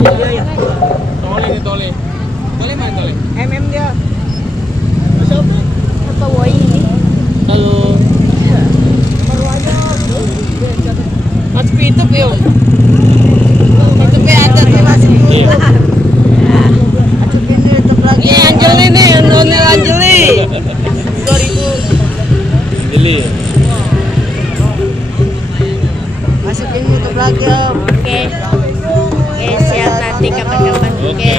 Iya. Tole nih Tole. Tole main Tole. MM dia. Siapa? Apa woi ini? Halo. Baru aja. Mas YouTube yuk. YouTube ada tuh. Iya. Masukin YouTube lagi. Ini Anjeli nih, Nonil Anjeli. 2000. Anjeli. Masukin YouTube lagi om. Oke. Oke, siap nanti kapan-kapan. Oke.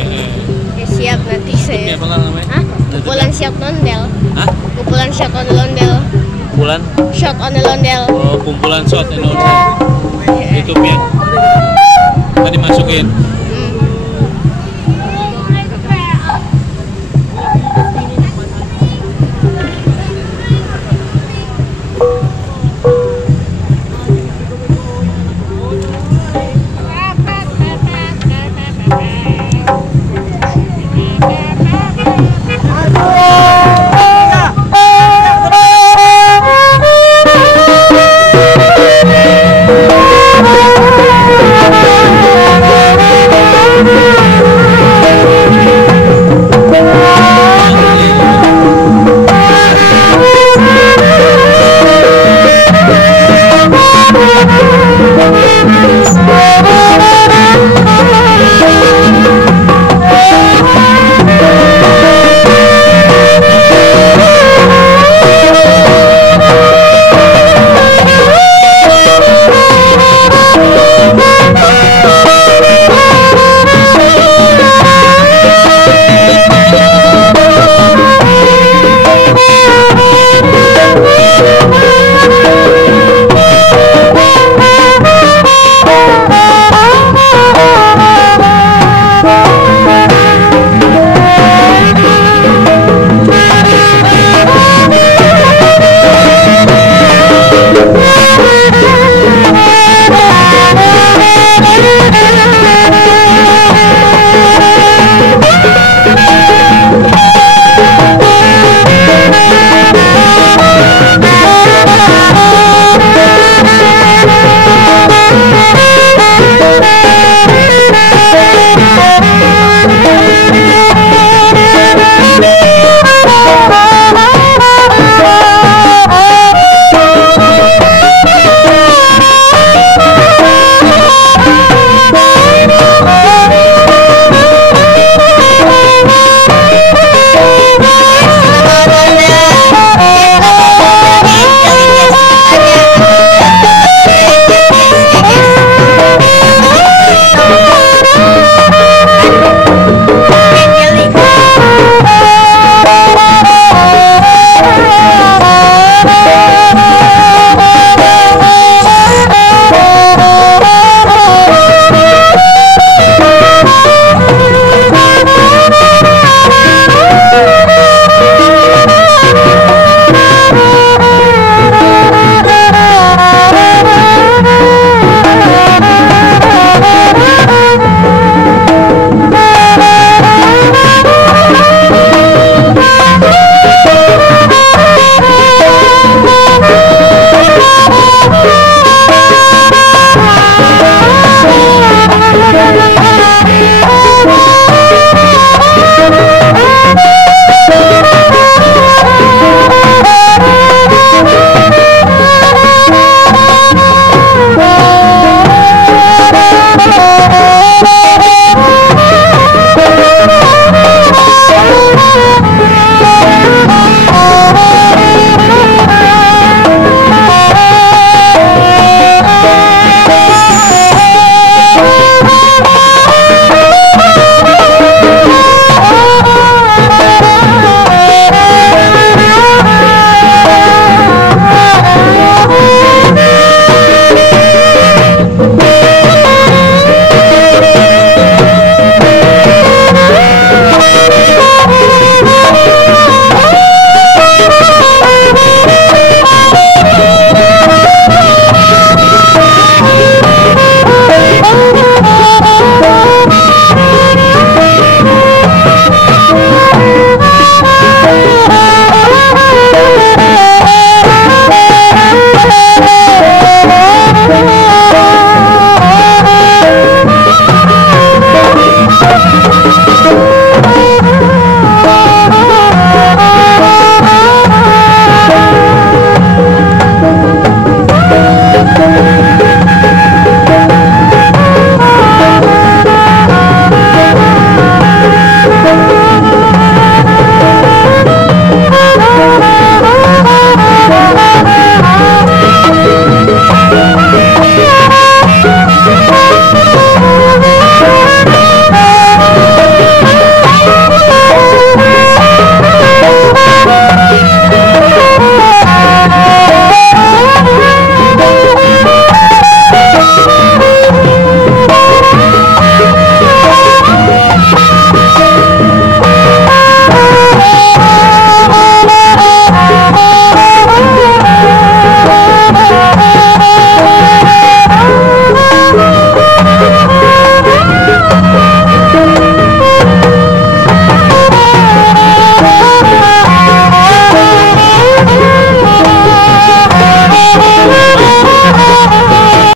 Siap nanti Ini saya. apa namanya? Hah? Kumpulan shot ondel. Hah? Kumpulan shot on the londel. Kumpulan? Shot on the londel. Oh, kumpulan shot Indonesia. YouTube ya. Tadi masukin.